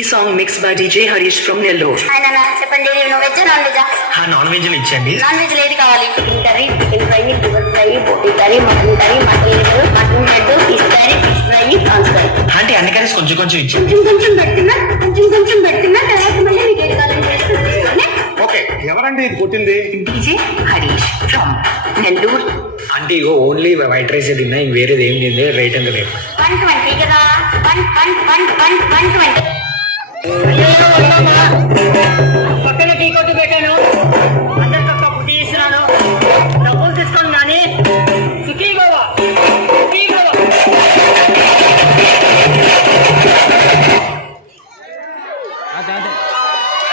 ఈ song mix by DJ Harish from Nellore. Hi నాన్న, చెప్పండి veg non veg? Non veg ఇచ్చండి. Non veg ఏది కావాలి? Chicken curry, chicken fry, liver fry, బోటీ curry, mutton curry, mutton liver, mutton head, fish curry, fish fry, prawns fry. అంటే అన్ని curries కొంచెం కొంచెం ఇచ్చింది. కొంచెం పెట్టినా తర్వాత మళ్ళీ మీకు ఏది కావాలంటే ఓకే. ఎవరండి ఇది కొట్టింది? DJ Harish from Nellore. అంటే ఇగో ఓన్లీ వైట్ రైస్ తిన్నా, ఇంక వేరేది ఏం తింది. రేట్ ఎంత రేపు 120 కదా. 120.